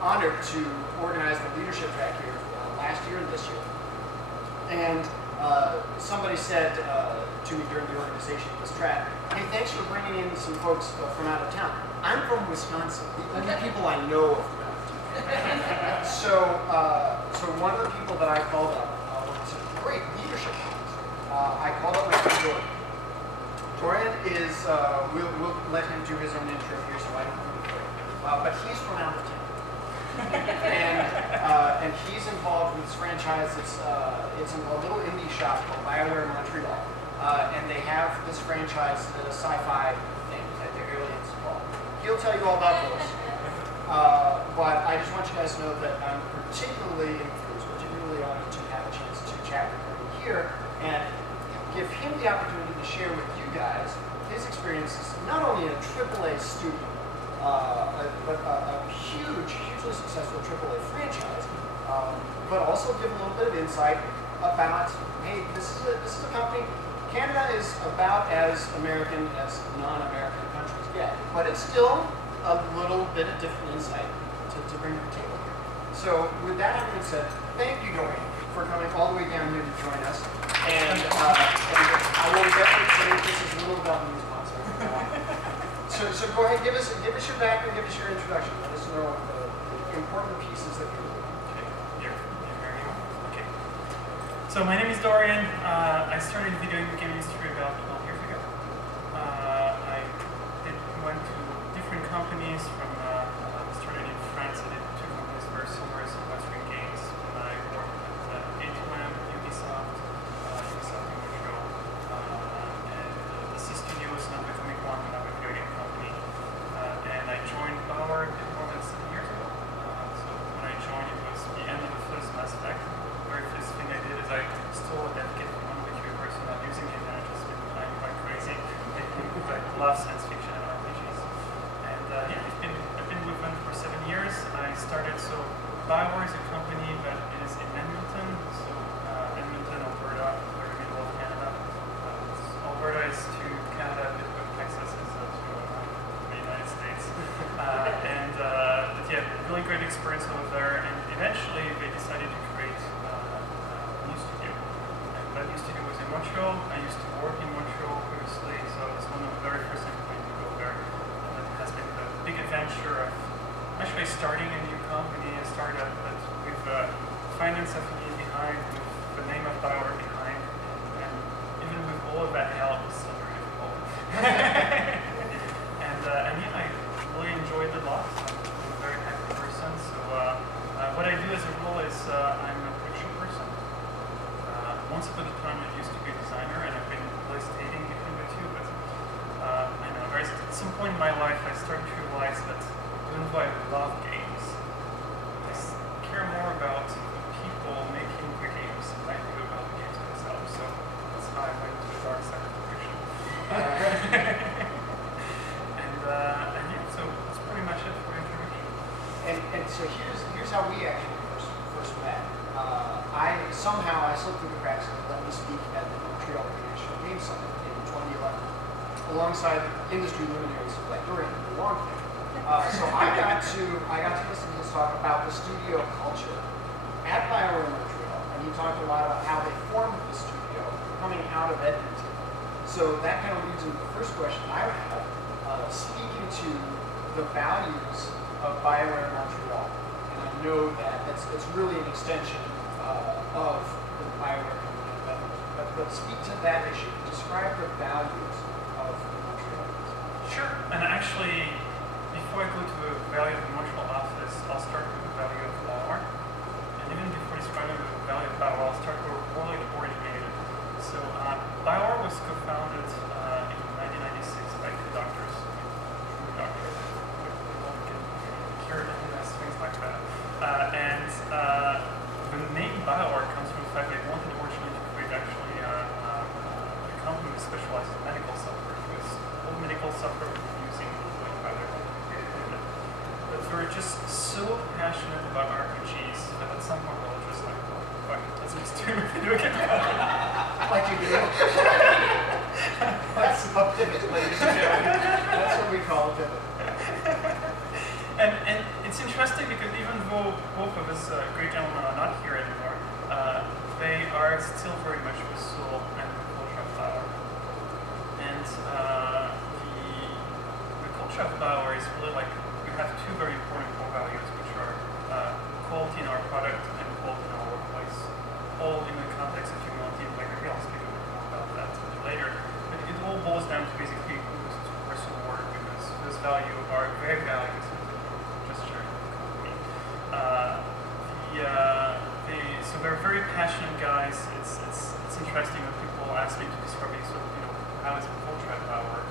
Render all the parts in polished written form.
honored to organize the leadership track here last year and this year. And somebody said to me during the organization of this track, hey, thanks for bringing in some folks from out of town. I'm from Wisconsin. The only people I know of from out of town. So one of the people that I called up was a great leadership class. I called up my friend Dorian. Dorian is, we'll let him do his own intro here so I don't do it for him. But he's from out of town. and he's involved with this franchise. It's in a little indie shop called Bioware Montreal, and they have this franchise, the sci-fi thing that the aliens involved. He'll tell you all about those. But I just want you guys to know that I'm particularly enthused, particularly honored to have a chance to chat with him here and give him the opportunity to share with you guys his experiences, not only in a AAA studio, but a hugely successful AAA franchise, but also give a little bit of insight about, hey, this is a company. Canada is about as American as non-American countries get, but it's still a little bit of different insight to bring to the table here. So with that having been said, thank you, Dorian, for coming all the way down here to join us. And I will definitely say this is a little about me sponsor. So go ahead, give us your background, give us your introduction. Let us know the important pieces that you're doing. Okay, you're hearing me? Okay. So my name is Dorian. I started video game industry about 12 years ago. I went to different companies from, started in France. I did 2 companies very similar as Western Games. And I worked at A2M, Ubisoft in Montreal, and the C Studios, now becoming one, another video game company. And I joined Bioware more than 7 years ago. So when I joined, it was the end of the first Mass Effect. The very first thing I did is I stole a dev-kit from one of the QA person not using it, and I just been flying quite crazy. I love science fiction and RPGs. And yeah, I've been with them for 7 years. I started, so Bioware is a company that is in Edmonton, so Edmonton, Alberta, very middle of Canada. Alberta is to Canada, a bit what Texas is to the United States. But yeah, really great experience over there. And eventually they decided to create a new studio. And that new studio was in Montreal. I used to work in Montreal previously, so it was one of the very first employees to go there. And it has been the big adventure of actually starting a new company, a startup, but with finance FE behind, with the name of Bioware behind, and even with all of that help, it's still very difficult. and yeah, I really enjoyed it a lot. I'm a very happy person. So what I do as a role is I'm a production person. Once upon a time, I used to be a designer, and I've been rotating between the two. But I know at some point in my life, I started to realize that even though I love games, I care more about the people making the games than I do about the games themselves. So that's how I went to the dark side of fiction. and yeah, so that's pretty much it for introduction. And so here's how we actually first met. I slipped through the cracks and let me speak at the Montreal International Game Summit in 2011, alongside industry luminaries like Dorian who belonged there. So I got to listen to his talk about the studio culture at Bioware Montreal, and he talked a lot about how they formed the studio coming out of Edmonton. So that kind of leads into the first question I would have, speaking to the values of Bioware Montreal. And I know that it's really an extension of the Bioware company of Edmonton. But speak to that issue. Describe the values of Montreal. Sure. And actually, before I go to the value of the Montreal office, I'll start with the value of Bioware. And even before describing the value of Bioware, I'll start with more like orientated. So Bioware was co-founded in 1996 by 2 doctors. True doctors. One can cure illness, things like that. And the name Bioware comes from the fact they wanted originally to create actually a company that specializes in medical software, because all medical software we're using by their but we're just so passionate about RPGs that at some point we'll just like, oh, fuck, let's just do a video game. Like you do. That's a pivot, ladies and gentlemen. That's what we call a pivot. And it's interesting. interesting because even though both of us great gentlemen are not here anymore, they are still very much the soul and the culture of Bioware. And the culture of Bioware is really like, we have two very important core values, which are quality in our product and quality in our workplace, all in the context of humility and integrity. I'll speak a bit more about that later. But it all boils down to basically who's the person who work, because those values are very valued to just share the company. So they're very passionate guys. It's interesting when people ask me to describe it. So how is the culture at Bioware?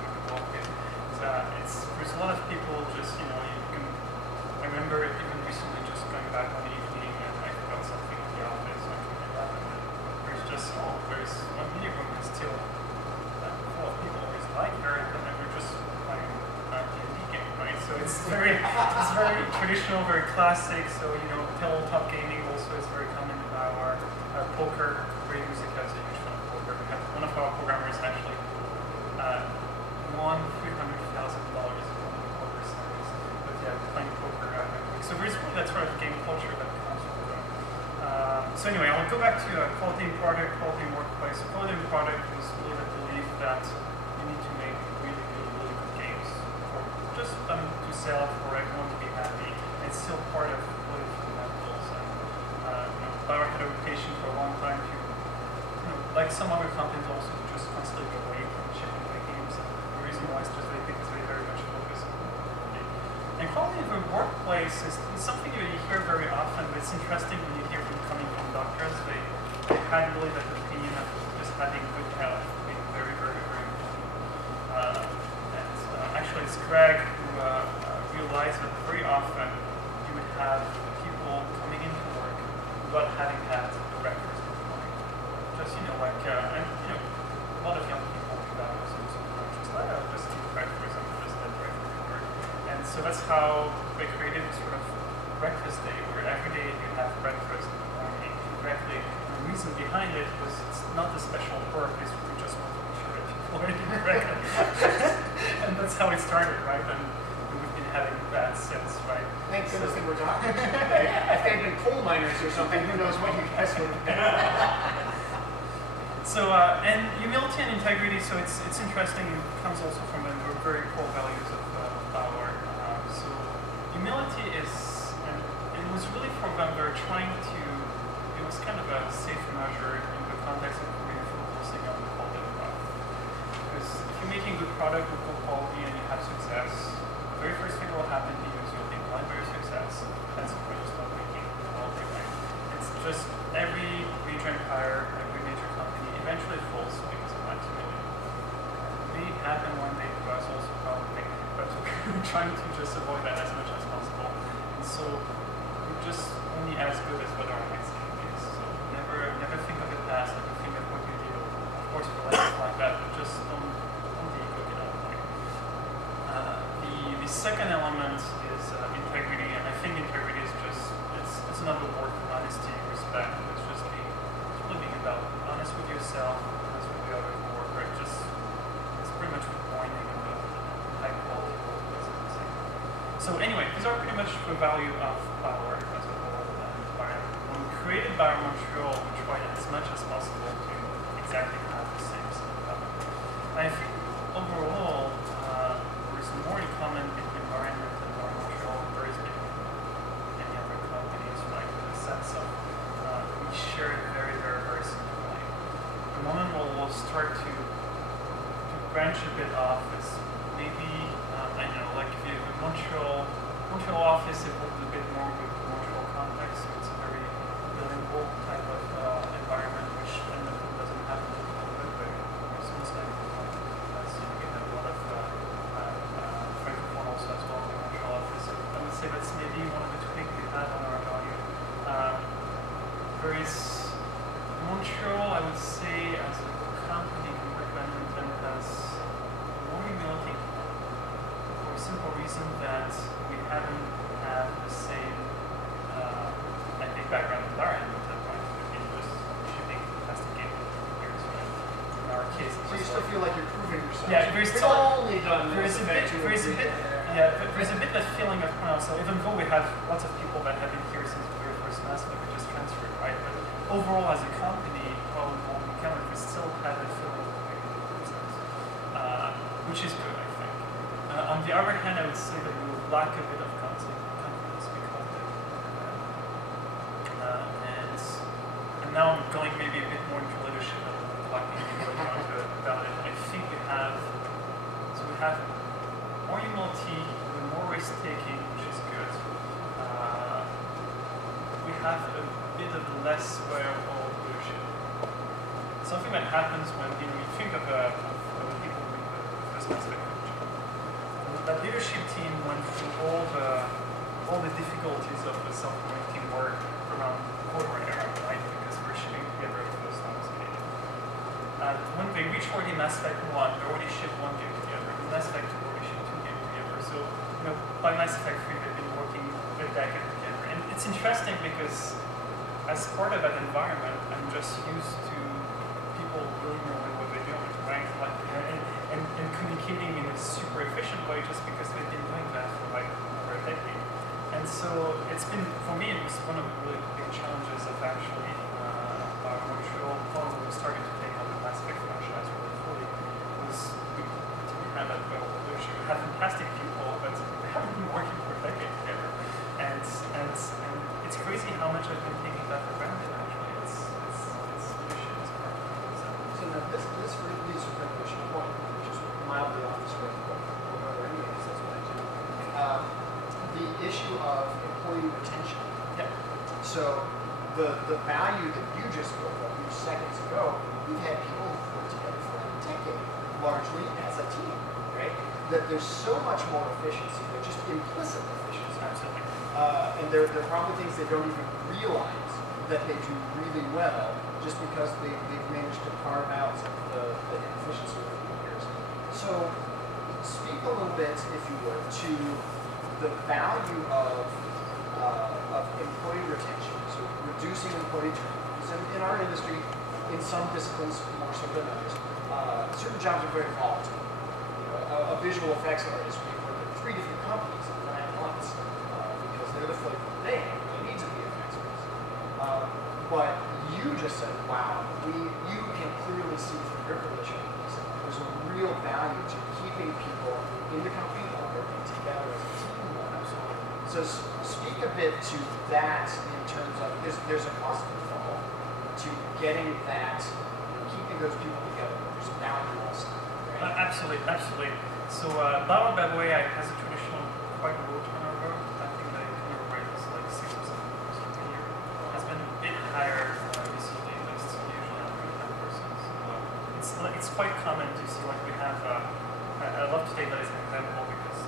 There's a lot of people just I remember even recently just going back one evening and I forgot something in the office. So I came up and there's one meeting room that's still full of people who like her, and we're just playing D&D game, right? So it's very traditional, very classic. So tabletop gaming also is very common in Bioware. Poker, great music has a huge fan of poker. We have one of our programmers actually won $300,000 in the poker series. But yeah, playing poker every week. So there's really that sort of game culture that comes with them. So anyway, I'll go back to quality in product, quality in workplace. So quality in product was really the belief that you need to make really good games for just them to sell, for everyone to be happy. It's still part of really fundamentals. And Bioware had a reputation for a long time to, like some other companies, also to just constantly go away from shipping the games. And the reason why is just because they very much focus on quality. And quality of the workplace is something that you hear very often, but it's interesting when you hear from coming from doctors. They had really that opinion of just having good health being very, very, very important. Actually, it's Greg who realized that very often you would have people coming into work without having had breakfast in the morning. Just, and a lot of young people do that also. So I'll just eat breakfast and just head right to work. And so that's how they created this sort of breakfast day, where every day you have breakfast in the morning correctly. The reason behind it was it's not a special perk, it's we just want to make sure that people are eating correctly. And that's how it started, right? And we've been having that since, right? Thank goodness they were talking. If they'd been coal miners or something, who knows what you guys would have been. So, and humility and integrity, so it's interesting, it comes also from the very core values of Bioware. So humility is, and it was really for them, they're trying to, it was kind of a safe measure in the context of really focusing on the quality of the product. Because if you're making good product with good quality and you have success, the very first thing that will happen to you is you'll decline by your success, and so you'll stop making quality, right? It's just every major empire, every major company eventually falls because of that humility. It may happen one day to us also probably, but we're trying to just avoid that as much as possible. And so we're just only as good as what our next game is. So never think of the past, never think of what you did. Of course, for life like that, but just don't ego get out of the way. The second element is integrity, and I think integrity is just it's another word for honesty, respect. It's just really being about honest with yourself, honest with the other coworker. It's pretty much the pointing of the high quality workplace, I would say. So anyway, these are pretty much the value of Bioware as a whole. And when we created Bioware Montreal, we tried as much as possible to exactly have the same stuff. And I think overall, there's more in common between environment and Bioware Montreal than there is between any other companies, right? In the sense of we share it very, very, very similarly. The moment we'll start to branch a bit off is maybe, I know, like if you have a Montreal office, it will be a bit more with the Montreal context, so it's a very bilingual type of environment, which doesn't have to be a little bit, but it's most likely we have a lot of Francophone also as well in the Montreal office. So I would say that's maybe one of the tweaks we have on our value. There is Montreal, I would say, as a company compared to Edmonton, has more humility for a simple reason that we haven't had the same, I think, background as our Edmonton, right? We've been just shipping fantastic games for years, right? In our case, so you still feel like you're proving yourself. Yeah, there's still only done there is a bit Yeah, there's a bit that feeling of, so even though we have lots of people that have been here since the very first semester, we just transferred, right? But overall, as a company, well, we still have a feeling of making improvements, which is good, I think. On the other hand, I would say that we lack a bit of confidence because of it. And now I'm going maybe a bit more into leadership and talking about it. I think we have more humility, more risk-taking, which is good. We have a bit of less wearable leadership. Something that happens when you think of the people doing the first aspect of the job. That leadership team went through all the difficulties of the self-promoting work around corporate era, right? Because we're shipping together the first time. When they reach already Mass Effect 1, they already ship one game together. In Mass Effect 2, already ship two games together. So, by Mass Effect 3, they've been working a decade together. And it's interesting because as part of that environment, I'm just used to people really knowing what they're doing, right? Like, and communicating in a super efficient way just because they've been doing that for like over a decade. And so it's been, for me, it was one of the really big challenges of actually Bioware Montreal, when we started to take on the Mass Effect franchise really fully, was we have that well leadership. We have fantastic people, but they haven't been working for a decade together. And it's crazy how much I've been taking that for granted, actually. It's leadership is part of it. So now this leads to a question point, which is mildly off the script, but we'll go there anyway, because that's what I do. The issue of employee retention. Yeah. So the value that you just spoke of a few seconds ago, we've had people who've worked together for a decade, largely as a team, right? That there's so much more efficiency, but just implicit efficiency. Absolutely. And there are probably things they don't even realize that they do really well just because they've managed to carve out the inefficiency over the years. So speak a little bit, if you would, to the value of employee retention, so reducing employee turnover. Because in our industry, in some disciplines more so than others, certain jobs are very volatile. A visual effects artist, we work at 3 different companies at once because they're the flavor of the day. They need to be effects artists. But you just said, wow, you can clearly see from your position, there's a real value to keeping people in the company longer and together as a team more. Absolutely. So speak a bit to that in terms of, there's a cost involved to getting that, keeping those people together. There's a value also. Right? Absolutely, absolutely. So Bioware, by the way, has a traditional quite low turnover. I think the turnover rate is like 6 or 7% a year. Has been a bit higher recently, but it's usually under 10%. So it's quite common to see, like we have, I love to take that as an example because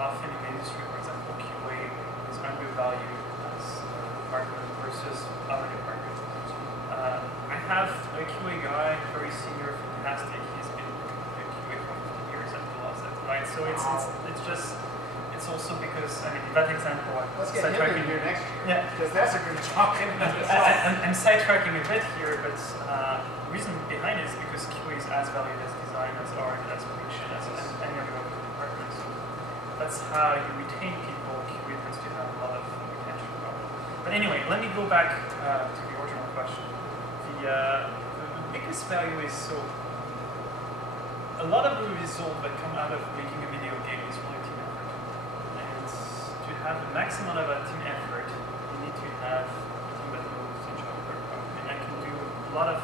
often in the industry, for example, QA is undervalued as a department versus other departments. I have a QA guy, very senior, fantastic. He's been a QA for 15 years and he loves it, right? So it's also because, I mean, that example, let's get him in here next year. Yeah, because that's a good talk. I'm sidetracking a bit here, but the reason behind it is because QA is as valued as design, as art, as production, as any other department. So that's how you retain people. QA tends to have a lot of retention problems. But anyway, let me go back to the original question. The biggest value is, so a lot of the result that come out of making a video game is really team effort. And to have the maximum of that team effort, you need to have a team that knows each other. And I can do a lot of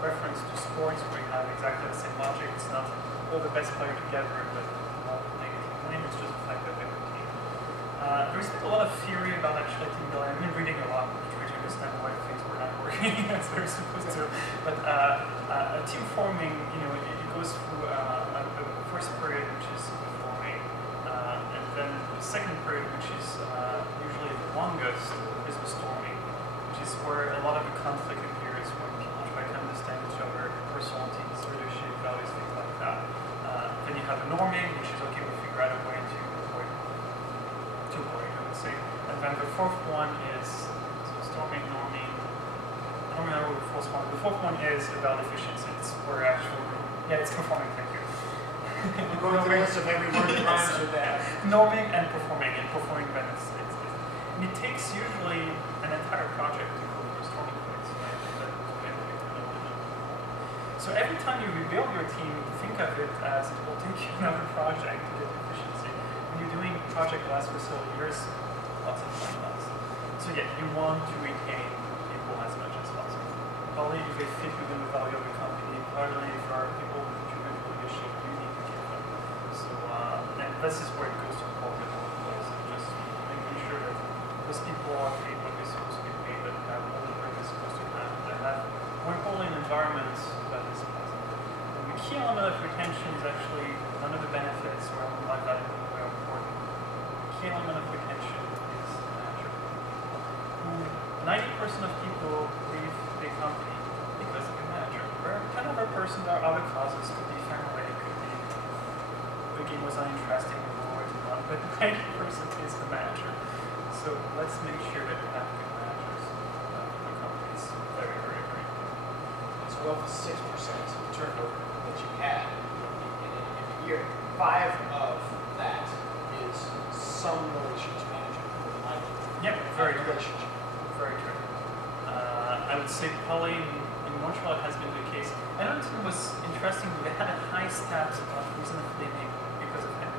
reference to sports where you have exactly the same logic. It's not all the best players together, but all negative claim. It's just the fact that they're a team. There's been a lot of theory about actually team building. I've been reading a lot to try to understand why things were not working as they're supposed to. But team forming, it goes through the first period, which is forming, and then the second period, which is usually the longest, is the storming, which is where a lot of the conflict appears when people try to understand each other, personalities, leadership, values, things like that. Then you have the norming, which is okay, we figure out a way to avoid, I would say. And then the fourth one is storming, norming. I don't remember the fourth one. The fourth one is about efficiency. It's where actually, yeah, it's performing. Thank you. We're going through a list of every word that rhymes with that. Norming and performing when and it takes usually an entire project to go through storming points, right? So every time you rebuild your team, think of it as it will take you another project to get efficiency. When you're doing a project that lasts for several years, lots of time lost. So yeah, you want to retain people as much as possible. Probably if they fit within the value of the company, probably if there are people who contribute to leadership, you need to keep them. So and this is where it goes to corporate workflows, just making sure that those people are paid what they're supposed to be paid, that have all the work they're supposed to have, and that work all in environments that is pleasant. And the key element of retention is actually one of the benefits or like that is very important. The key element of retention is manager. 90% of people leave the company because of the manager. We're kind of a person, there are other causes, could be family, could be the game was uninteresting, but 90% is the manager. So let's make sure that we have good managers. The company is very, very, very important. So of the 6% turnover that you had in a year, 5 of that is some relation to management. Yep, very true. Relationship. Very true. I would say probably in Montreal it has been the case. Edmonton was interesting. They had a high stat of reason of leaving because of Edmonton.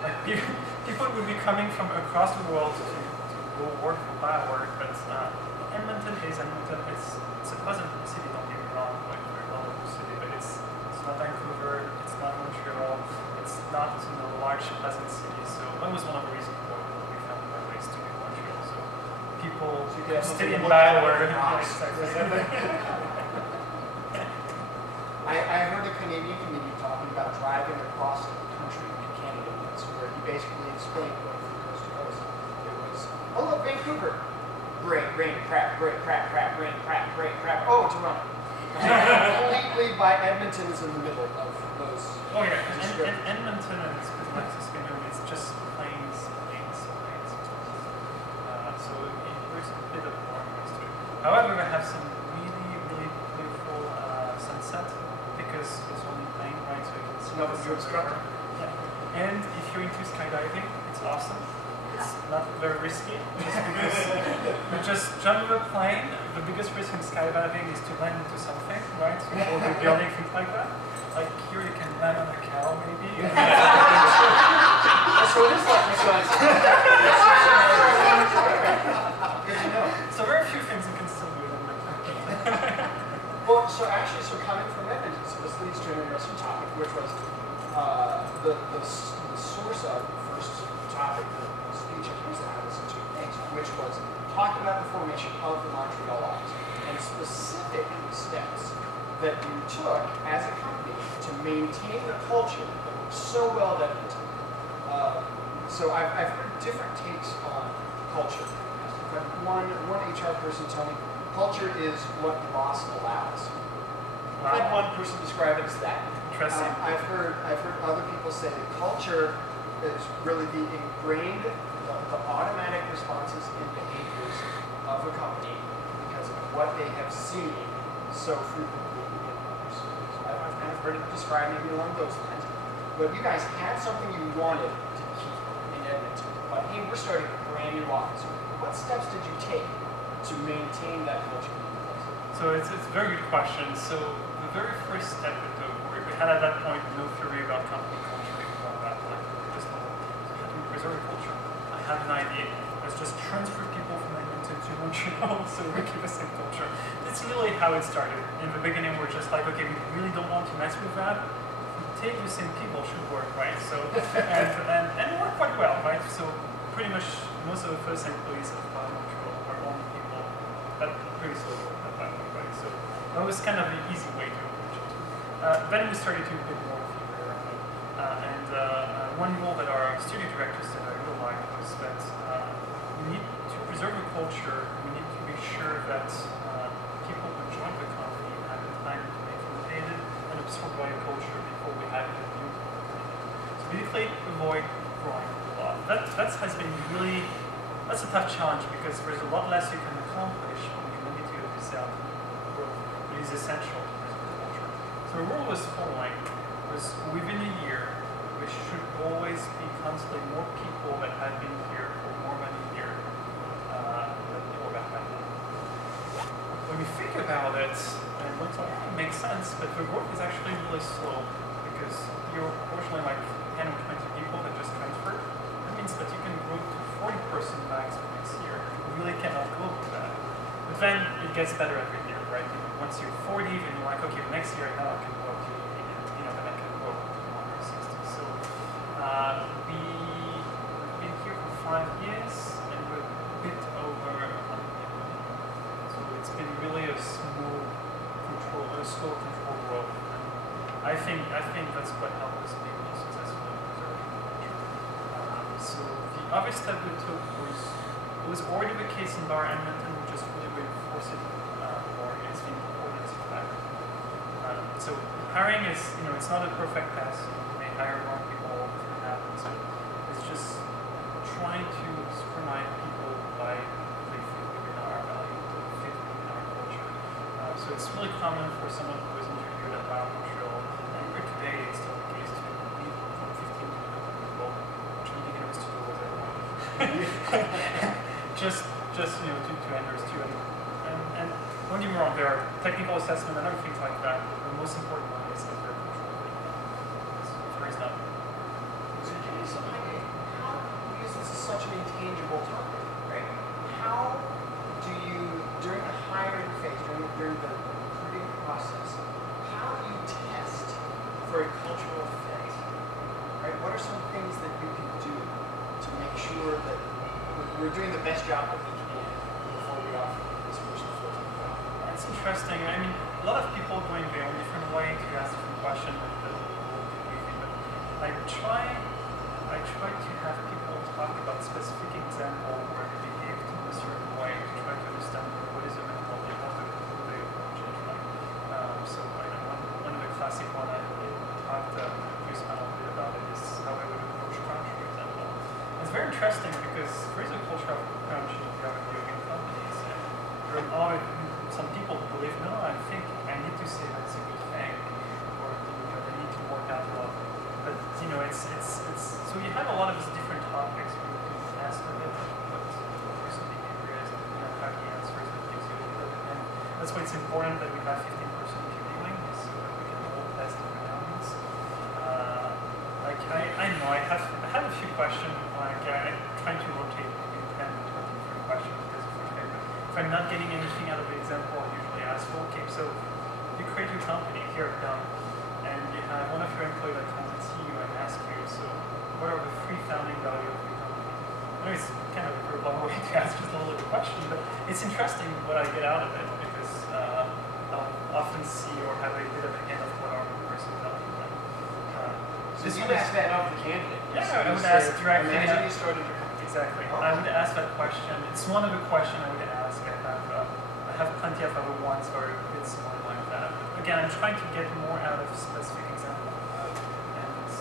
Like people would be coming from across the world to go work for Bioware, but Edmonton. It's a pleasant city. Don't get me wrong, like a very wonderful city, but it's not Vancouver. It's not Montreal. It's not a large pleasant city. So that was one of the reasons why we found our ways to Montreal. So people stay in Bioware. I heard a Canadian comedian talking about driving across the country in Canada once, where he basically explained going from coast to coast. It was, oh look, Vancouver. Great, rain, crap, great, crap, crap, rain, crap, great, crap. Oh, Toronto. Completely by Edmonton is in the middle of those. Oh yeah, and Edmonton and it's just plains. So there's a bit of boringness to it. However, I have some really, really beautiful sunset because it's only plain, right? So you can see the instructor. Yeah. And if you're into skydiving, it's awesome. It's not very risky, just because you just jump the plane. The biggest risk in skydiving is to land into something, right? Or the building, things like that. Like here, you can land on a cow, maybe. That's what it's like. Good to know. So very few things you can still do in the Well, so actually, coming from Edmonton, so this leads to an interesting topic, which was the source of the first topic, the speech I used that I listened to next, which was talking about the formation of the Montreal office and specific steps that you took as a company to maintain the culture that works so well at Edmonton. So I've heard different takes on culture. I've had one HR person tell me culture is what the boss allows. I've had one person describe it as that. Interesting. I've heard other people say that culture is really the ingrained, the automatic responses and behaviors of a company because of what they have seen so frequently in others. So I've kind of heard it described maybe along those lines. But you guys had something you wanted to keep in Edmonton. But hey, we're starting a brand new office. What steps did you take to maintain that culture? So it's a very good question. So the very first step we had at that point no theory about company culture before that, like just preserve culture. I have an idea. Let's just transfer people from Edmonton to Montreal so we keep the same culture. That's really how it started. In the beginning, we're just like, okay, we really don't want to mess with that. Take the same people should work, right? So and it worked quite well, right? So pretty much most of the first employees of Bioware Montreal are only people that pretty slowly work at Bioware, right? So that was kind of the easy way to approach it. Then we started to get more fewer, and one rule that our studio directors said I really liked was that we need to preserve a culture. We need to be sure that people who join the company have the time to make motivated and absorbed by a culture before we have it new. So basically, avoid growing a lot. That has been really, that's a tough challenge because there's a lot less you can accomplish when you limit yourself to growth. It is essential to preserve the culture. So the rule was following. was within a year, there should always be constantly more people that have been here for more than a year than people that have not. When you think about it, it looks like it makes sense, but the growth is actually really slow because you're fortunately like 10 or 20 people that just transferred. That means that you can grow to 40-person max for next year. You really cannot go with that. But then it gets better every year, right? You know, once you're 40, then you're like, okay, next year now I can go up to 80, you know, then I can go up to 160. So we've been here for 5 years, and we're a bit over 100 people. So it's been really a slow control growth. And I think that's what helped us be really successful in preserving the culture. So the other step we took was already the case in environment, and we just really reinforce it more. It's the importance of hiring. So hiring is, you know, it's not a perfect test. You may hire wrong people, all the time happens. But it's just trying to scrutinize people by they fit within our values, they fit within our culture. So it's really common for someone who was interviewed at Bioware Montreal, and even today it's still the case to meet from 15 to 20 people, which meeting goes to do with everyone. just you know, to enter a student. And don't get me wrong, there are technical assessment and other things like that, but the most important one is that they're controlled. There is not. So how, because this is such an intangible topic, right? How do you, during the hiring phase, during the recruiting process, how do you test for a cultural fit? Right? What are some things that you can do to make sure that we're doing the best job that we can before we offer this person a full-time job? It's interesting. I mean, a lot of people going their own different way to ask different questions, but I try to have people talk about specific example where they behave in a certain way to try to understand what is the methodology, how they approach it. Right? So one of the classic one I talked previous panel a bit about it is how I would approach crunch, for example. It's very interesting because there is a culture of crunch in the other video game companies, and there are some people who believe, no, I think I need to say that's a good thing, or you know, I need to work out a lot. But you know, it's so you have a lot of these different topics where you can ask a bit what the person behavior is, and you know, have the answers that gives you a bit of it. And that's why it's important that we have 15% interviewing so that we can all test different elements. Like I know I have a few questions. Like I'm trying to rotate between 10 and 20 different questions because if I'm not getting anything out of the example, I usually ask, well, okay, so you create your company, here, done. And you have one of your employees that comes and see you and ask you, so what are the 3 founding values of your company? I know it's kind of a long way to ask just a little question, but it's interesting what I get out of it because I'll often see or have a bit of a hint of what our personal values are. So you ask that of the candidate? Yeah, I would ask directly. Imagine you started your company. Exactly. Oh. I would ask that question. It's one of the questions I would ask. I have plenty of other ones where it's more like that. But again, I'm trying to get more out of specific example. And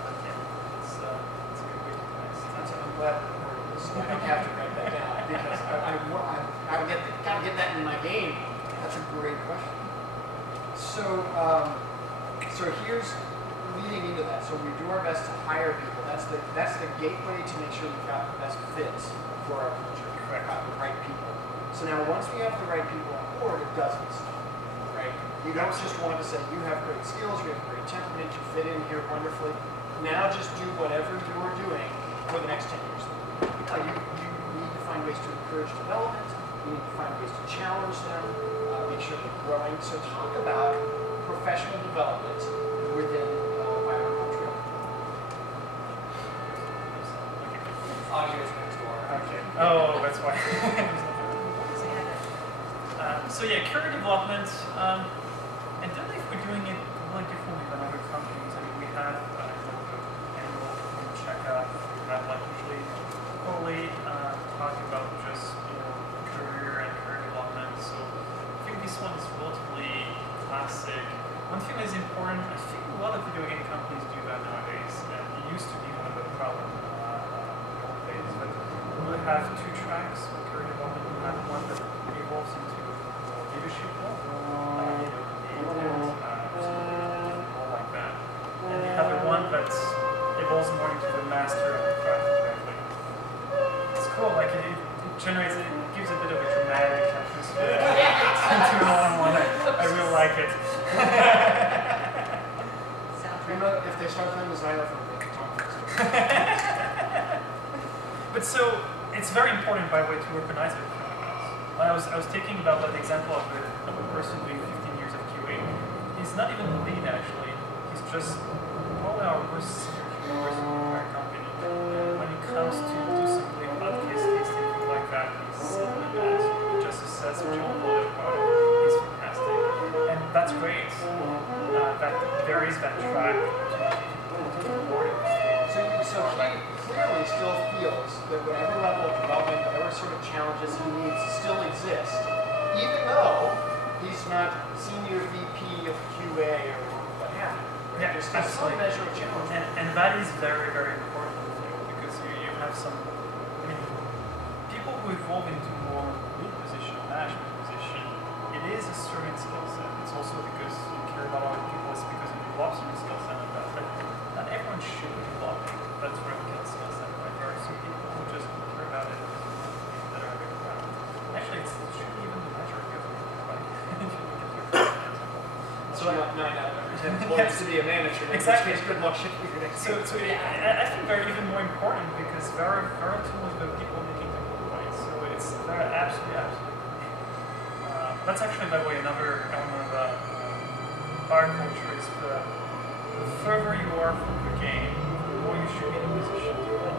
but yeah, it's a good way to connect. I'm glad that we're doing this. I don't have to write that down because I would gotta get that in my game. That's a great question. So here's leading into that. So we do our best to hire people. That's the gateway to make sure we've got the best fits for our culture. Correct. Got the right people. So now once we have the right people on board, it doesn't stop, right? You don't just want to say, you have great skills, you have great temperament, you fit in here wonderfully. Now just do whatever you're doing for the next 10 years. You need to find ways to encourage development, you need to find ways to challenge them, make sure they're growing. So talk about professional development within Bioware Montreal. Audio's next door. Okay. Oh, that's why. So yeah, career development, and then if we're doing it really differently than other companies, I mean, we have the annual checkup, we have like usually quarterly talk about just, you know, career and career development. So I think this one is relatively classic. One thing that is important, I think a lot of video game companies do that nowadays, and it used to be one of the problems in the old days, but we really have 2 tracks for career development. We have one that evolves into leadership role, more like that. cool. Like it generates, it gives a bit of a dramatic atmosphere to one-on-one. I really like it. If they start playing the xylophone, they can talk first. But so it's very important, by the way, to recognize it. I was thinking about that example of a person doing 15 years of QA. He's not even the lead, actually. He's just probably our most senior QA person in our company. And when it comes to do something about case testing, things like that, he's the best. He just assess which upload about it. He's fantastic. And that's great. That there is that track to reward it. So he clearly still feels that whatever level of development, whatever sort of challenges he needs still exist, even though he's not senior VP of QA or what have you. Yeah, there's still some measure of challenge. And that is very, very important because you have some, I mean, people who evolve into more lead position, management position, it is a certain skill set. It's also because you care about other people, it's because you develop certain skill set like that. But not everyone should be developing that sort of skill set. Right? There are some people who just care about it that are very proud. Actually, it should be even the majority of people, right? If you look at your example. So not employees to be a manager. Exactly. Good luck shifting your next. So I think they're even more important because there are two of the people making the code, right? So they're absolutely. That's actually, by the way, another element of our culture is the further you are from the game, the more you should be in a position to win.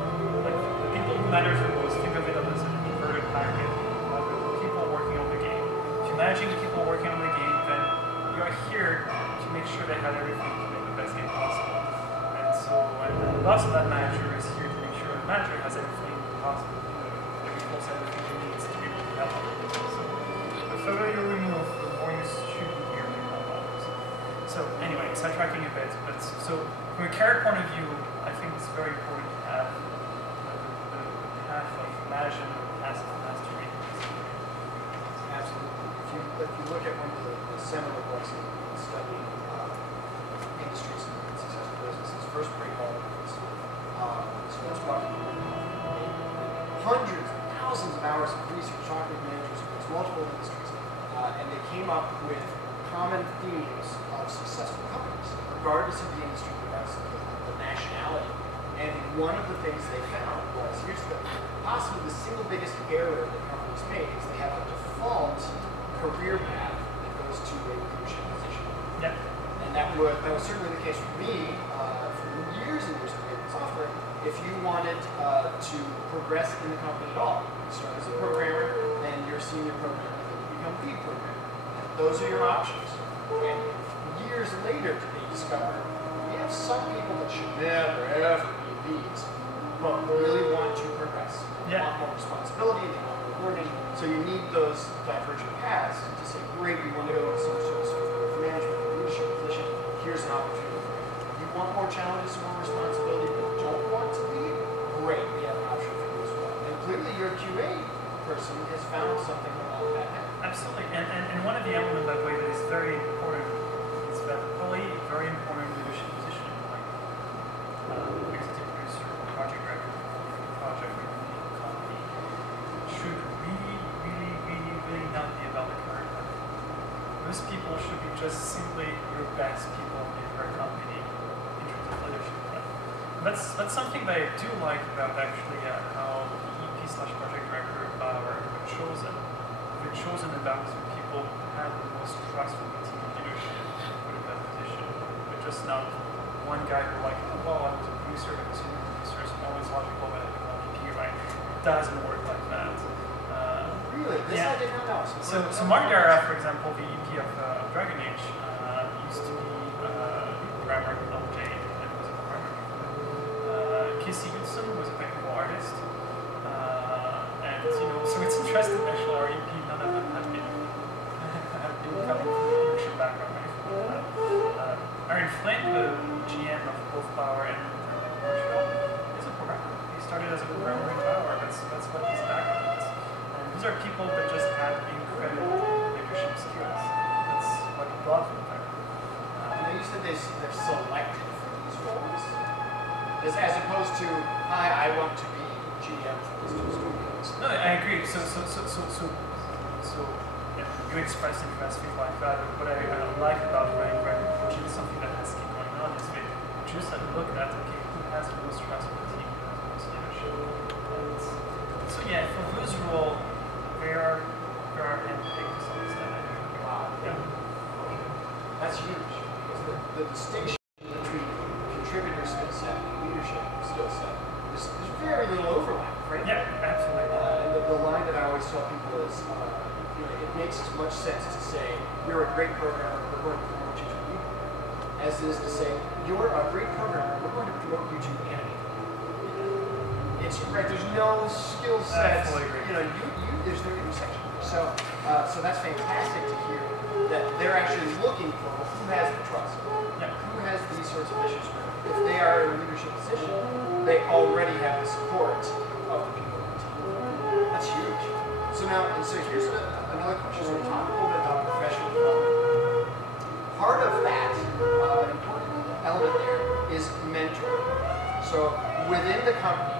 Like the people who matter the most, think of it as an inverted pyramid of the people working on the game. If you're managing the people working on the game, then you are here to make sure they have everything to make the best game possible. And so, and the boss of that manager is here to make sure the manager has everything possible. Every boss has everything he needs to be able to help them. So the further you remove, the more you should be here to help others. So anyway, sidetracking a bit, but so from a career point of view, I think it's very important to have the path of management, the path of mastery. Absolutely. If you look at one of the seminal books in studying industries and successful businesses, first break all of this. So that's talking hundreds, thousands of hours of research talking with managers across multiple industries, and they came up with common themes of successful companies, regardless of the industry, regardless of the nationality. And one of the things they found was, here's possibly the single biggest error that companies make is they have a default career path that goes to a leadership position. Yep. And that was certainly the case for me for years and years of software. If you wanted to progress in the company at all, you start as a programmer, then you're a senior programmer, then you become lead programmer. Those are your options. And years later, they discover we have some people that should never, ever be leads, but really want to progress. They want more responsibility, they want more learning. So you need those divergent paths to say, great, you want to go into some sort of management or leadership position, here's an opportunity for you. You want more challenges, more responsibility, but don't want to lead? Great, we have an option for you as well. And clearly your QA person has found something along that path. Absolutely, and one of the elements, by the way, that is very important is that probably very important leadership position, like executive producer, project director, project or company, should really not be about the current level. Most people should be just simply your best people in your company in terms of leadership. That's something that I do like about actually how the EP/project director of Bioware were chosen. They're chosen about the people who have the most trustworthy team leadership put in that position. But just not one guy who like, oh, well, I was a producer, but senior producer is always logical that I become EP, right? It doesn't work like that. Really? This I did not know. So Mark Gara, for example, the EP of Dragon Age, used to be programmer at LJ and was a programmer. Casey Goodson was a technical artist. And so it's interesting actually our EP, none of them have been coming from a leadership background. Aaron Flint, the GM of both Bioware and Montreal, is a programmer. He started as a programmer in Bioware. That's what his background is. And these are people that just have incredible leadership skills. That's what he brought from there. You said they're selected for these roles, as opposed to, hi, I want to be GM for this studio. things. No, I agree. So yeah, you express interest, things like that. But what I like about running which is something that has been going on, is we just look at, okay, who has the most trustworthy, who has the most leadership. And so yeah, for whose role, there are handpicked to some extent. Wow. Yeah. That's huge, because the distinction between contributor skill set and leadership skill set, there's very little overlap, right? Yeah, absolutely. And the line that I always tell people is, it makes as much sense to say, you're a great programmer, we're going to promote you to leader, as it is to say, you're a great programmer, we're going to promote you to animator. It's right. There's no skill set. There's no intersection. So that's fantastic to hear that they're actually looking for who has the trust, who has these sorts of issues. If they are in a leadership position, they already have the support of the people on the team. That's huge. So here's another question. So we talked a little bit about professional development. Part of that important element there is mentoring. So within the company,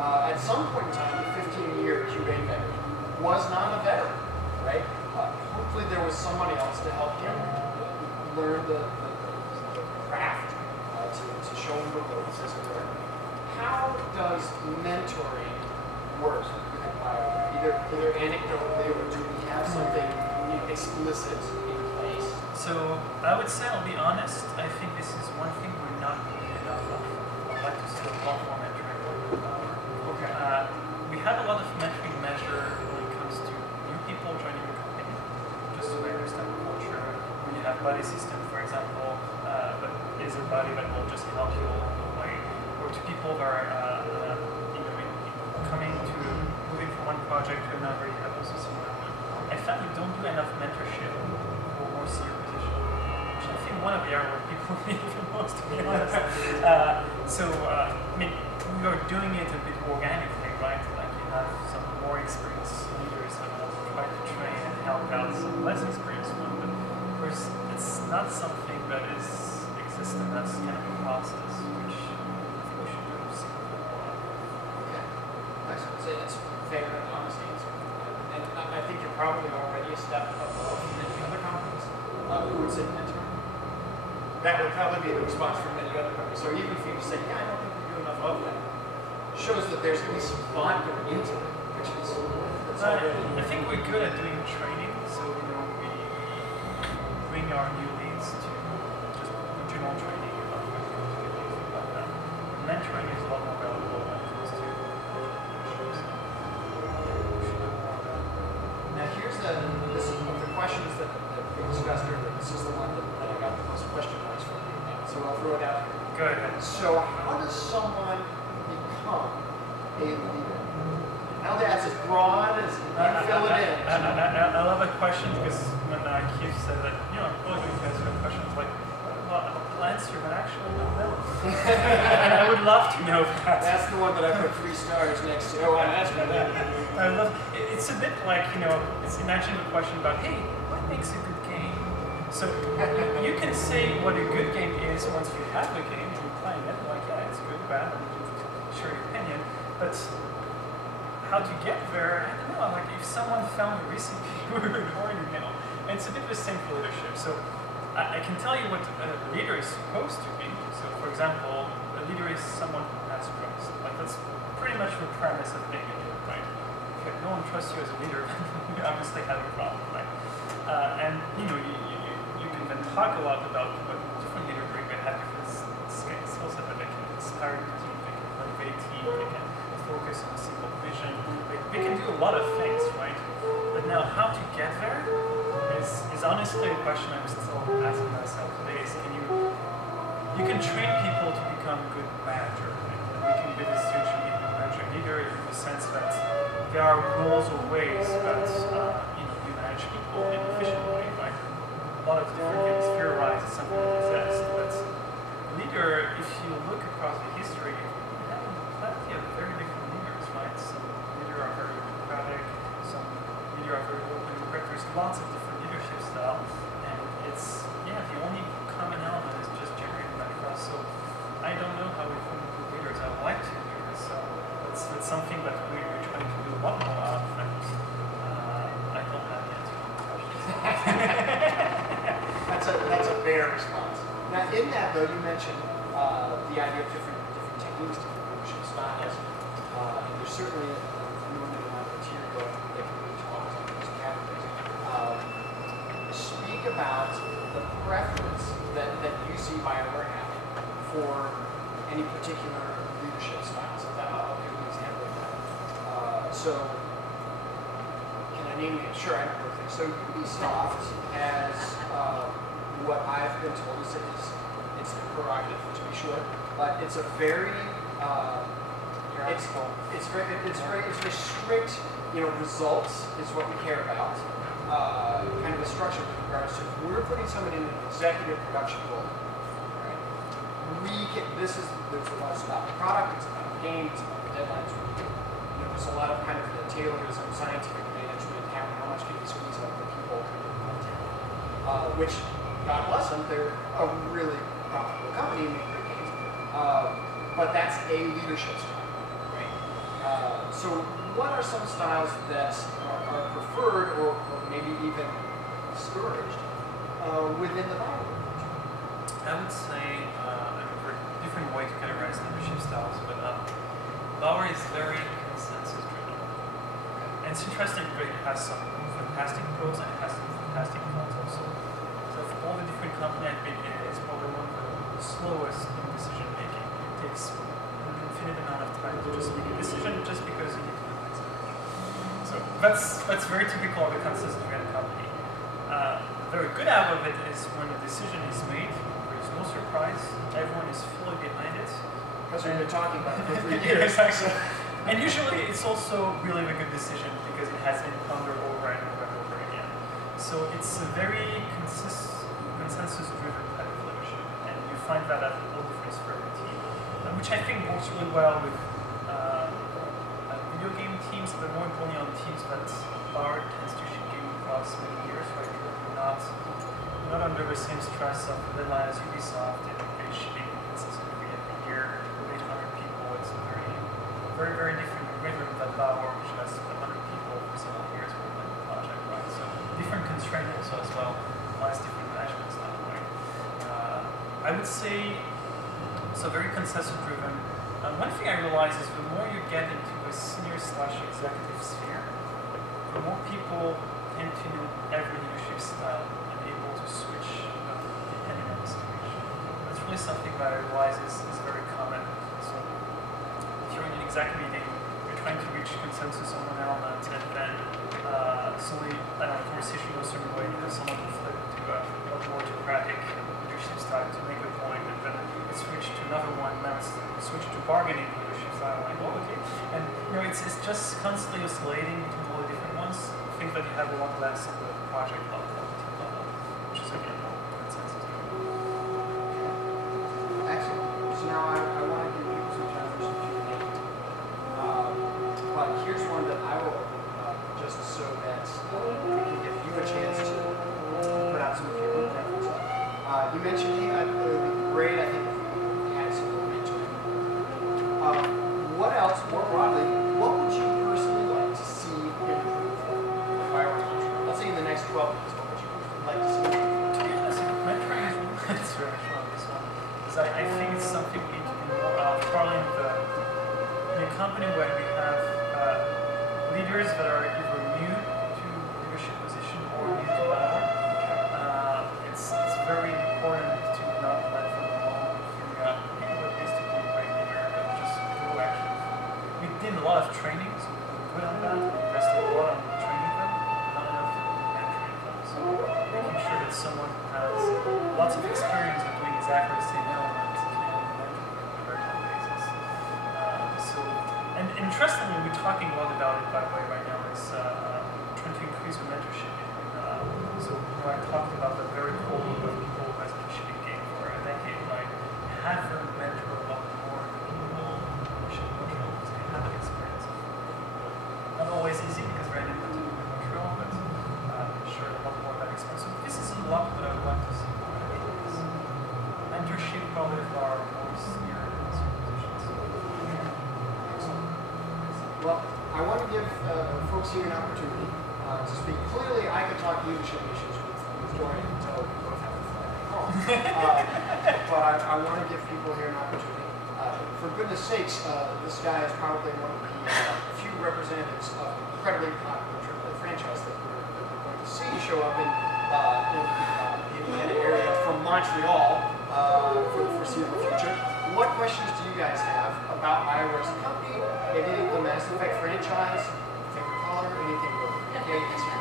at some point in time, the 15-year QA veteran was not a veteran, right? Hopefully there was somebody else to help him learn the craft, to show him the ropes, as it were. How does mentoring work within Bioware? Either anecdotally, or do we have something explicit in place? So I would say, I'll be honest, I think this is one thing we're not doing enough of. I'd like to see a lot more mentoring. Okay. We have a lot of mentoring measure when it comes to new people joining the company, just so they understand the culture. When you have buddy system, for example, but is a buddy that will just help you along the way, or to people that are moving from one project to another. You have also similar one. I found we don't do enough mentorship for more senior position, which I think one of the areas where people need the most, to be honest. We are doing it a bit organically, right? Like you have some more experienced leaders that will try to train and help out some less experienced ones, but of course it's not something that is existent. That's kind of a process, which I think we should do something more of. Okay. Nice. It's fair and honest answer. And I think you're probably already a step above many other companies who would say mentoring. That would probably be the response from many other companies. So even if you say, yeah, I don't think we do enough of that, shows that there's at least some thought going into it, which is I think we're good at doing training, so we bring our new leads to just general training about what to do, things like that. Mentoring is a lot more valuable when it comes to leadership. Now here's this is of the questions that we discussed earlier. This is the one that I got the most question marks from. So I'll throw it out here. Go ahead. So how does someone become a leader? Now that's as broad as you can fill it in. I love that question, because when Keith said that, I'm going to answer that question, it's like, well, I'll answer, but actually I don't know. And I would love to know that. That's the one that I put 3 stars next to. Oh, that's good. I love it's a bit like, it's imagine the question about, hey, what makes a good game? So you can say what a good game is once you have the game and you're playing it, like, yeah, it's good, bad, and you can share your opinion, but how to get there, I don't know, like if someone found a recipe, and it's a bit the same for leadership. So I can tell you what a leader is supposed to be. So for example, a leader is someone who has trust. Like that's pretty much the premise of being a leader, right? If no one trusts you as a leader, you obviously have a problem, right? And you can then talk a lot about what different leaders bring. They have different skill set that they can inspire the team, they can motivate the team, they can focus on a single vision. We can do a lot of things, right? But now, how to get there is honestly a question I'm still asking myself today. Is you can train people to become good managers. We can be this huge manager leader in the sense that there are rules or ways that you manage people in an efficient way, right? A lot of different things. Theorize is something that exists, but leader, if you look across the history, we have plenty of very different leaders, right? Some leaders are very democratic, some leaders are very open. There's lots of different leadership styles, and it's the only common element is just generating that trust. So I don't know how we form good leaders. I would like to do this. So it's something that we're trying to do a lot more. bear response. Now, in that though, you mentioned the idea of different techniques, different leadership styles, and there's certainly an enormous amount of material that can be taught in these categories. Speak about the preference that you see Bioware having for any particular leadership styles. I'll give an example of that. So, can I name it? Sure, I know perfect. So Ubisoft has what I've been told is it's the prerogative, to be sure, but it's a very it's very strict. Results is what we care about. Kind of a structure with regards to if we're putting someone in an executive production role. Right? There's a lot about the product. It's about the game. It's about the deadlines. There's a lot of kind of the taylorism, scientific management, how much can you squeeze out of the people, which, God bless them, they're a really profitable company and make great games. But that's a leadership style, right? So what are some styles that are preferred or maybe even discouraged within the Bioware? I would say a different way to categorize leadership styles, but Bioware is very consensus-driven. And it's interesting because it has some fantastic pros and it has some fantastic cons also. So for all the different companies I've been in, it's probably one of the slowest in decision making. It takes an infinite amount of time to just make a decision just because you need to do it. So that's very typical of a consensus-driven company. The very good out of it is when a decision is made, there's no surprise, everyone is fully behind it. Because we've been talking about it for 3 years. Exactly. And usually it's also really a good decision because it has been pondered over and over and over again. So it's a very consensus-driven type of leadership, and you find that at all different for every team, which I think works really well with video game teams, but more importantly on teams that Bioware tends to ship game across many years, right? You're not under the same stress of the deadline as Ubisoft, and you're shipping consistently every year with 800 people. It's a very, very different rhythm than Bioware, which has 100 people for several years working on the project, right? So different constraint also as well, applies different management style, right? I would say, so very consensus-driven. One thing I realize is the more you get into a senior/executive sphere, the more people tend to know every leadership style and able to switch depending on the situation. That's really something that I realize is very common. So if you're in an exec meeting, you're trying to reach consensus on one element, and then suddenly, I don't know, a conversation goes a certain way, you have someone who flip to a much more autocratic leadership style to make a point, and then it switched to another one, now it's switched to bargaining leadership style, like, oh, okay. And it's just constantly oscillating between all the different ones. I think that you have a lot less on the project level, team level, which is again consensus. Excellent. So now I want to give you some time for some Q&A. But here's one that I will open up just so that we can give you a chance to put out some of your own preferences. You mentioned it would be great, I think, if we had some more mentoring. What else, more broadly, what would you personally like to see improve for Bioware Montreal? Let's say in the next 12 months, what would you like to see? To be honest, mentoring is one that's very strong, this one. Because I think it's something we need to be more of, probably in a company where we have leaders that are either new to leadership position or new to Bioware. It's very important to not let from the moment figure out what it is to be a great leader, but just go action. We did a lot of training, so we were good on that. We invested a lot on training them, not enough in mentoring them. So making sure that someone who has lots of experience of doing exactly the same element can mentor them on a regular basis. And interestingly, we're talking a lot about it, by the way, right now, is trying to increase the mentorship. So I talked about the very cool group of people who has been shipping game for a decade, right? Have them mentor a lot more people who ship Montreal because they have that experience. Not always easy because we're in Montreal, but sure a lot more of that experience. So this is a lot that I would like to see more of. Mentorship probably of our more senior positions. Excellent. Well, I want to give folks here an opportunity to speak. Clearly, I could talk leadership issues with Dorian until we both have to fly back home. But I want to give people here an opportunity. For goodness sakes, this guy is probably one of the few representatives of an incredibly popular AAA franchise that we're going to see show up in the Indiana area from Montreal for the foreseeable future. What questions do you guys have about Bioware as a company, maybe the Mass Effect franchise, favorite color, anything really? Okay, yes, sir.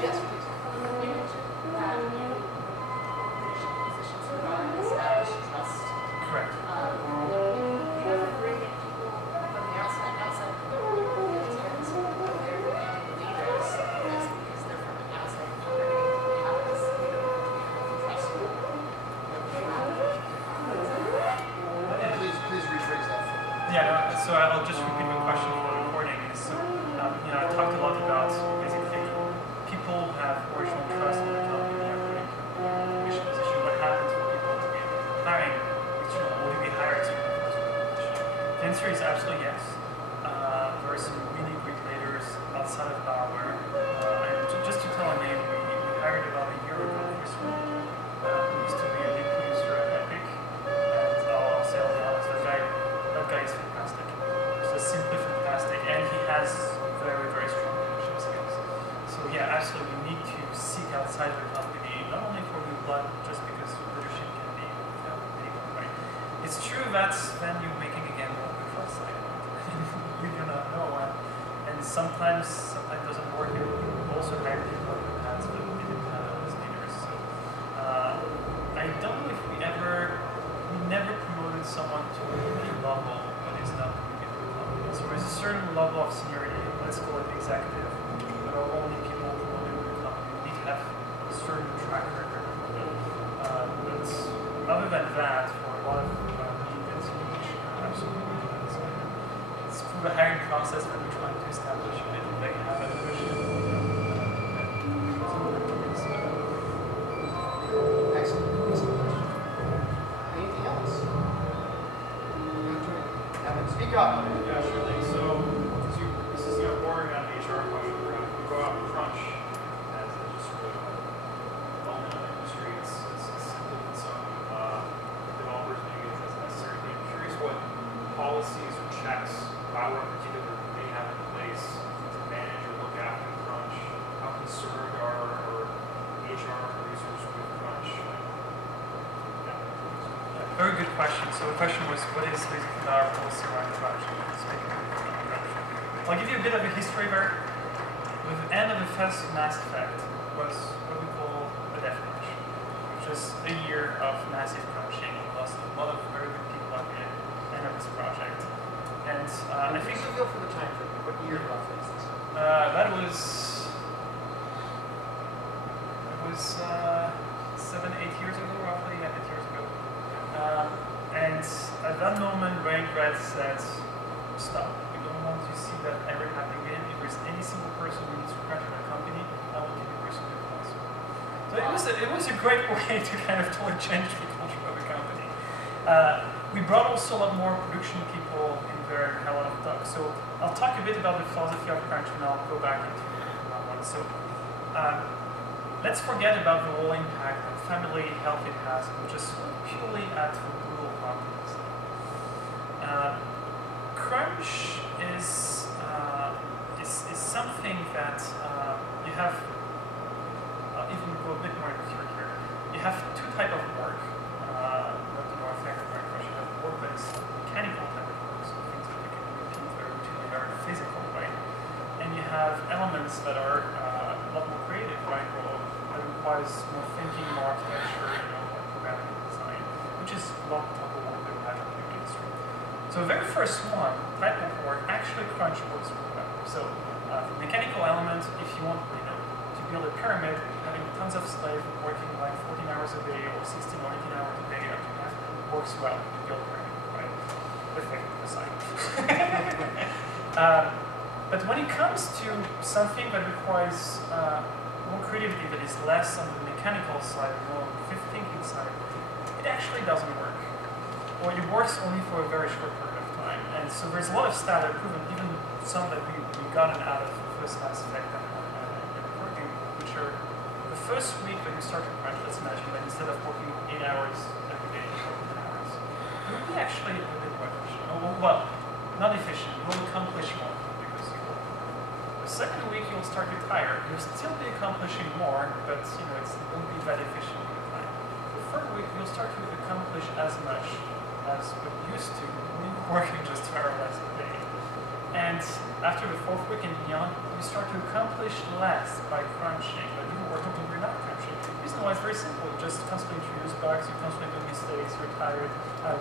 Yes, please. You mentioned that new leadership positions are established trust. Correct. You ever bring in people from the outside the company because they're leaders, that's because they're from the outside the company, they have this, trust. Please rephrase that. Yeah, no, so I'll just repeat my question for the recording. So, I talked a lot about basically people have original trust in the company, they're putting leadership position. What happens when people to be hiring, will you be hired to this position? The answer is absolutely yes. There are some really great leaders outside of Bioware. And just to tell a name, we hired about a year ago for someone who used to be a lead producer at Epic. And I'll say, that guy is fantastic. Just simply fantastic. And he has very, very strong leadership skills. So yeah, absolutely, we need to seek outside the company, not only for new blood, just because leadership can be anyone, right? It's true that then you're making again more of a trust side. You do not know, and sometimes it doesn't work. And we also hire people in the past, but we didn't have those leaders. So I don't know if we never promoted someone to a level that is not moving to the company. So there's a certain level of seniority, let's call it executive, but are only people promoted to the company. We need to have a certain track record. But other than that, for a lot of absolutely. It's through the hiring process that we're trying to establish that they have a leadership. Excellent. Anything else? Speak up. Yeah, sure thing. So, this is boring on the HR question. We go out and crunch as just sort of well-known in the industry. It's simply that some developers may use as necessary. I'm curious what policies or checks Bioware in particular may have in place to manage or look after crunch. How concerned are HR producers with crunch? Very good question. So the question was, what is basically our policy around crunch? I'll give you a bit of a history there. With the end of the first Mass Effect was what we call a death crunch, which is a year of massive crunching. We lost a lot of very good people at the end of this project. And I think a feel for the time frame. What year roughly is this? That was 7, 8 years ago, roughly, 8 years ago. And at that moment, Brain Red said, stop. We don't want to see that ever happen again. If there's any single person who needs to crunch in our company, I will keep the person responsible. So it was a great way to kind of totally change the culture of the company. We brought also a lot more production people in there and had a lot of talk. So I'll talk a bit about the philosophy of crunch and I'll go back into that one. So let's forget about the whole impact on family health it has, which is purely at the brutal companies. Crunch is something that you have, I'll even go a bit more into here. You have two types of work. Not the North American very much. You have work that is mechanical type of work, so things that you can repeat very routinely are physical, right? And you have elements that are a lot more creative, right? Or that requires more thinking, more architecture, more programming and design, which is a lot of the work that we have in the industry. So the very first one, type of work, actually crunch works really well. So for mechanical element, if you want to build a pyramid, having tons of slaves working like 14 hours a day or 16 or 18 hours a day up to that works well to build a pyramid, right? Perfect design. But when it comes to something that requires more creativity, that is less on the mechanical side, more on the thinking side, it actually doesn't work. Or it works only for a very short period of time. And so there's a lot of stats that proven, even some that we gotten out of the first Mass Effect and working, which are the first week that you start to crunch, let's imagine that instead of working actually a bit more efficient. Well, not efficient, you'll accomplish more because you will. The second week you'll start to tire. You'll still be accomplishing more, but it won't be that efficient all the time. The third week you'll start to accomplish as much as what you used to when you were working just 2 hours less a day. And after the fourth week and beyond, you start to accomplish less by crunching, but you were working when you're not crunching. The reason why is very simple. You just constantly introduce bugs, you constantly do mistakes, you're tired,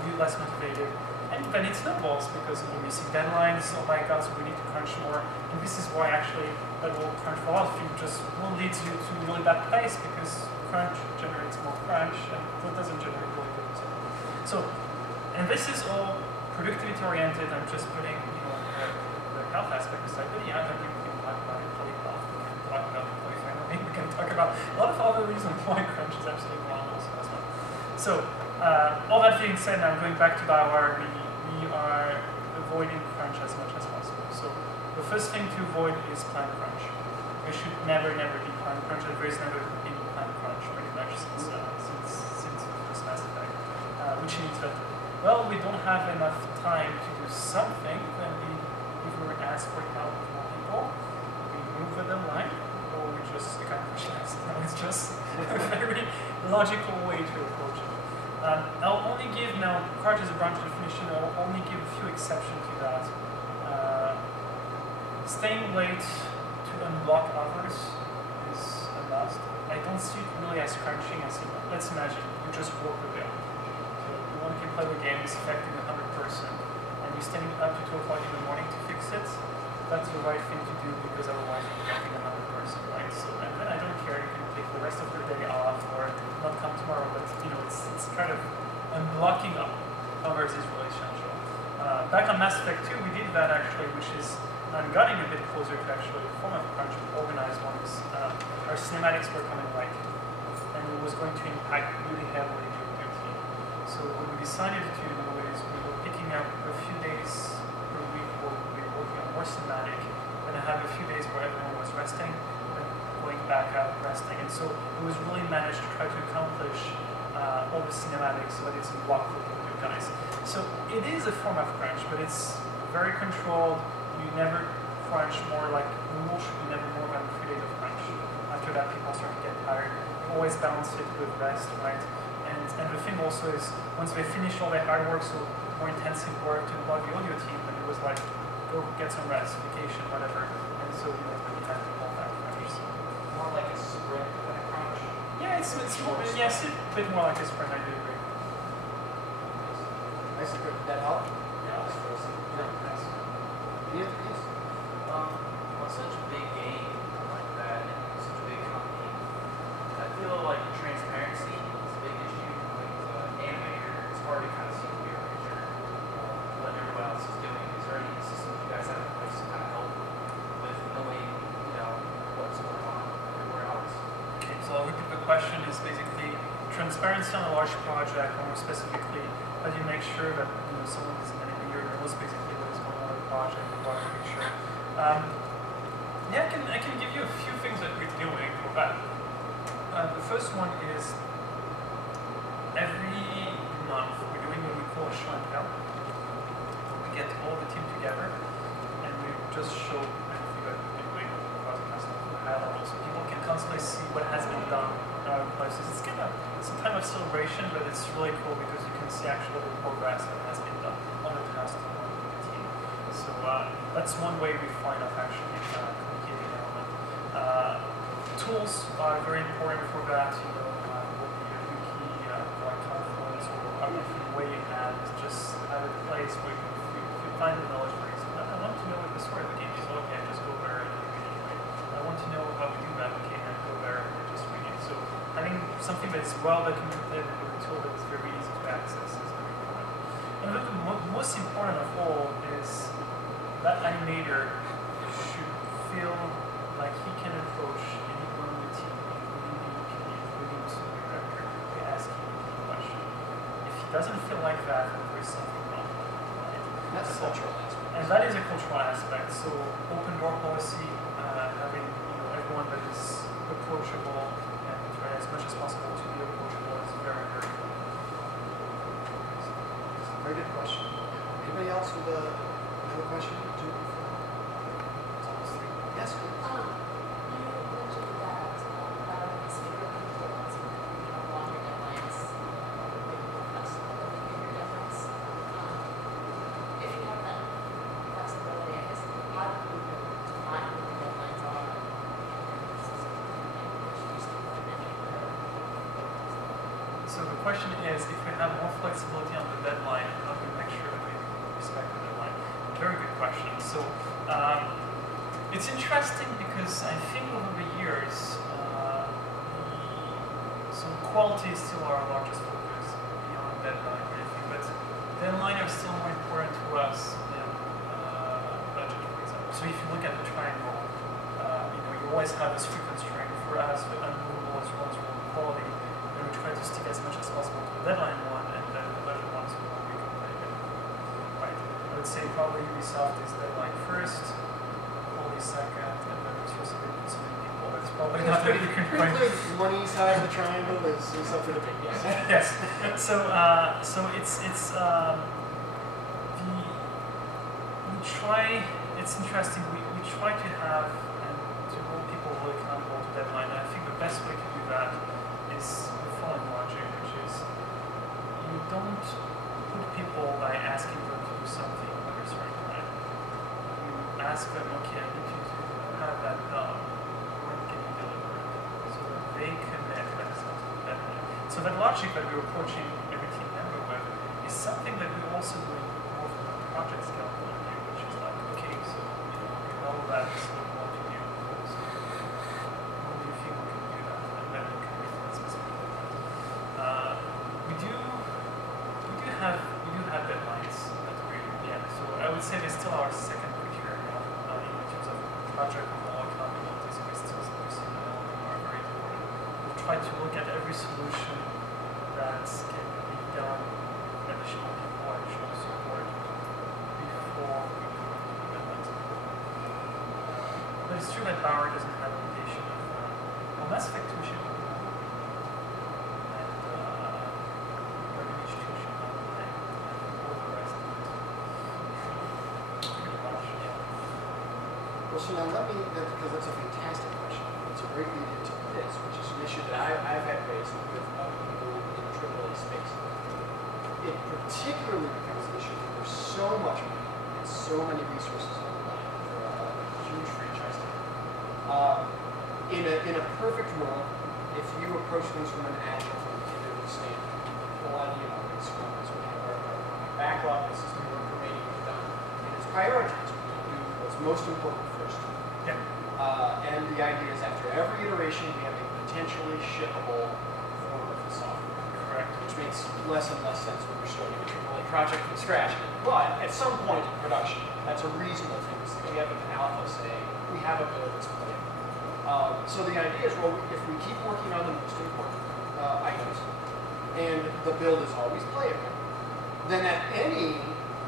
you're less motivated. And then it snowballs because you're missing deadlines. Oh my god, so we need to crunch more. And this is why actually that will crunch philosophy just will lead you to really bad place because crunch generates more crunch and that doesn't generate really good results. So, and this is all productivity oriented. I'm just putting the health aspect aside, but yeah, then we can talk about employee health, we can talk about employee friendly, we can talk about a lot of other reasons why crunch is absolutely wrong also as well. So, all that being said, now going back to Bioware, we are avoiding crunch as much as possible. So the first thing to avoid is plan crunch. There should never be plan crunch, and there is never been plan crunch pretty much since the first Mass Effect, which means that, well, we don't have enough time to do something, then if we were asked for help with more people, we move the deadline, or we just accomplish less. It's just a very logical way to approach it. I'll only give, now, crunch is a branch definition, I'll only give a few exceptions to that. Staying late to unblock others is a must. I don't see it really as crunching. Let's imagine, you just broke a bill. So you want to play the game, it's affecting 100%, and you're staying up to 2 o'clock in the morning to fix it. That's the right thing to do because otherwise you're affecting 100%, right? So, and then I don't care, you can take the rest of your day off or not come tomorrow, but it's kind of unblocking others is really essential. Back on Mass Effect 2, we did that actually, which is getting a bit closer to actually the form of crunch, organized ones. Our cinematics were coming late, and it was going to impact really heavily your team. So what we decided to do is we were picking up a few days per week where we were working on more cinematic, and I have a few days where everyone was resting, and going back out resting. And so it was really managed to try to accomplish all the cinematics so that it's in block with you guys. So it is a form of crunch, but it's very controlled. You never crunch more, like the rule should be never more than 3 days of crunch. After that, people start to get tired. You always balance it with rest, right? And the thing also is, once they finish all their hard work, so more intensive work to block the audio team, then it was like, go get some rest, vacation, whatever. And so, we had to hold that crunch. So. More like a sprint than a crunch. Yeah, it's more, yes, a bit more like a sprint, I do agree. Nice. Did that help? Yeah, that's first. Yeah, nice. Yes. On such a big game like that and such a big company, I feel like transparency is a big issue. Like as an animator, it's hard to kind of see the bigger picture, what everyone else is doing. Is there any systems you guys have in place to kind of help with knowing, what's going on everywhere else? Okay, so I'll repeat the question is basically transparency on a large project, or more specifically, how do you make sure that someone is an animator knows basically what is going on in the project, the large picture. Yeah, I can give you a few things that we're doing for that. The first one is every month we're doing what we call a show and tell. We get all the team together and we just show everything that we've been doing across the past high level, so people can constantly see what has been done in our places. It's a time of celebration, but it's really cool because you can see actually the progress that has been done on the past month with the team. So that's one way we find of actually communicating element. Tools are very important for that. Will be a wiki, like Confluence, or other way you have is just have a place where you find the knowledge base. I want to know what the story of the game is. Okay, I just go there and read it. Right? I want to know how we do that. Okay, I go there and just read it. So having something that's well documented with a tool that is very easy to access is very important. And the most important of all is that animator should feel like he can approach anyone on the team, including the EP, including the super director, by asking a question. If he doesn't feel like that, then there's something wrong. Right? That's a cultural aspect. And that is a cultural aspect. So open door policy, having everyone that is approachable and try as much as possible to be approachable is very, very important. Very very good question. Anybody else with have a question? It's almost 3. Yes, please. You mentioned that about speaker influence and longer deadlines, maybe more flexible than bigger deadlines. If you have that flexibility, I guess, how do you define what the deadlines are? So the question is, if we have more flexibility on the deadline, how do we make sure that we respect the deadline? Very good question. So it's interesting because I think over the years, so quality is still our largest focus beyond deadline or anything, but deadline are still more important to us than budget, for example. So if you look at the triangle, you always have this 3 constraint. For us, the unmovable is one's quality. We try to stick as much as possible to the deadline one, and then the budget one is more competitive. Right? I would say probably Ubisoft is deadline first, quality second, and then resource available so many people. That's probably not pretty very good. clear. Money side of the triangle is up for debate. Yes. Yes. So it's we try. It's interesting. We try to have and to hold people really accountable to deadline. And I think the best way to do that is the following logic, which is you don't put people by asking them to do something at a certain time. You ask them, okay, I need you to have that done. When can you deliver it? So that they commit themselves to that deadline. So that logic that we're approaching every team member with is something that we're also doing more from a project scale point of view, which is like, okay, so we know that is what we want to do. So how do you think we can do that? And then we can make that specific. We do have deadlines that so I would say they're still our second criteria in terms of project overall accountability. So we still see that all of them are very important. We try to look at every solution that can be done with additional people, additional support before we go into the deadlines. But it's true that Bioware doesn't have a limitation of Mass Effect 2 should be done. Well, so now let me, because that's a fantastic question. It's a great lead into this, which is an issue that I've had raised with other people in the AAA space. It particularly becomes an issue when there's so much money and so many resources on the line for a huge franchise. In a perfect world, if you approach things from an agile, from an iterative standpoint, well, it's Scrum, as we have our backlog, this is the work remaining to be done, and it's prioritized. We do what's most important first. Yeah. And the idea is after every iteration, we have a potentially shippable form of the software. Correct. Which makes less and less sense when you're starting a AAA project from scratch. But at some point in production, that's a reasonable thing to say. We have an alpha saying, we have a build that's playable. So the idea is, well, if we keep working on the most important items, and the build is always playable, then at any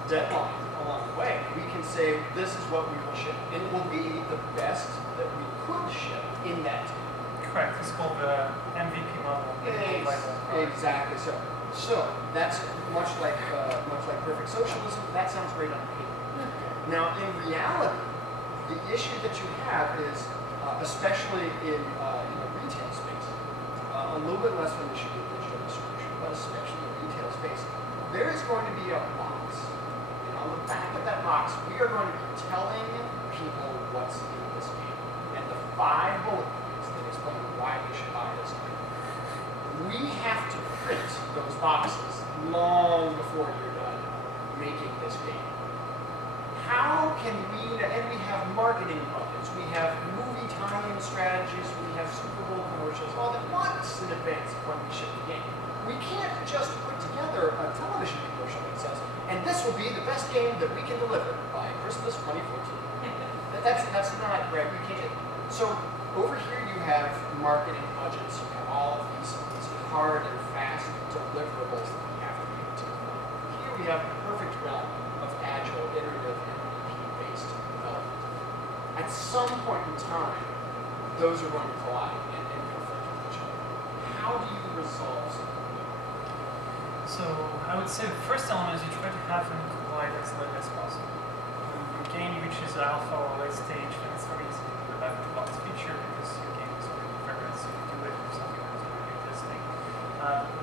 deadline along the way, we can say, this is what we will ship. And it will be the best that we could ship in that time. Correct. It's called the MVP model. Exactly. So that's much like perfect socialism. That sounds great on paper. Now, in reality, the issue that you have is, especially in the retail space, a little bit less of an issue with digital distribution, but especially in the retail space, there is going to be a box. And on the back of that box, we are going to be telling people what's in this game. And the 5 bullet points that explain why they should buy this game. We have to print those boxes long before you're done making this game. How can we, and we have marketing budgets, we have movie tie-in strategies, we have Super Bowl commercials, all that months in advance of when we ship the game. We can't just put together a television commercial that says, and this will be the best game that we can deliver by Christmas 2014. That's not right. We can't. So over here you have marketing budgets, you have all of these hard and fast deliverables that we have to be able to deliver. Here we have the perfect realm of agile, iterative, MVP-based development. At some point in time, those are going to collide and conflict with each other. How do you resolve something? So I would say the first element is you try to have them collide as late as possible. When your game reaches alpha or late stage, then it's very easy to do a back-to-box feature because your game is already very ready to do it or something that's already existing.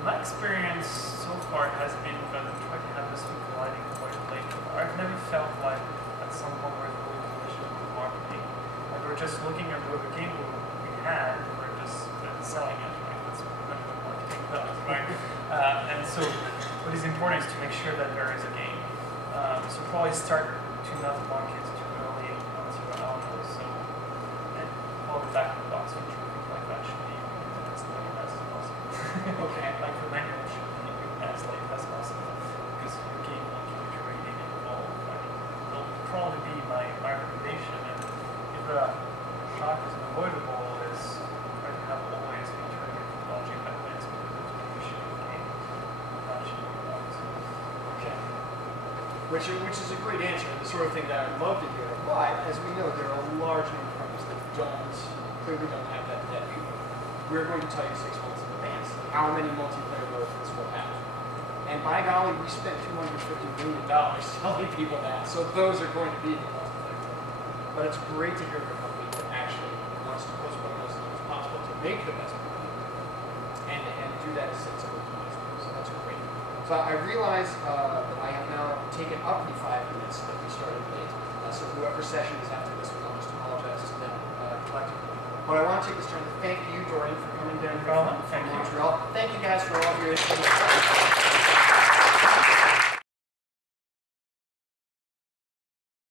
My experience so far has been that I try to have this colliding quite late. I've never felt like at some point we're really collision with marketing. Like we're just looking at what the game we had, and we're just selling it. Right? That's what marketing does, right? And so what is important is to make sure that there is a game. So probably start to not market too early onto your alpha. So and all the back of the box feature, things like that should be as late as possible. Okay. Like the manual should be as late as possible because your game will keep iterating and evolve. Right? It'll probably be my recommendation. And if a shock is unavoidable, is try to have always be iterating logic that ways because it's pushing the game. Okay. Which is a great answer, the sort of thing that I'd love to hear. But as we know, there are a large number of companies that clearly don't have that view. We're going to tell you 6 months in advance how many multiplayer modes this will have. And by golly, we spent $250 million telling people that. So those are going to be the multiplayer modes. But it's great to hear from a company that actually wants to postpone those as long as possible to make the best product and do that as sensible. So that's great. So I realize that I have now taken up the 5 minutes that we started late. So whoever's session is after this one, I'll just apologize to them collectively. But I want to take this time to thank you, Dorian, for coming down here from Montreal. Thank you guys for all of your input.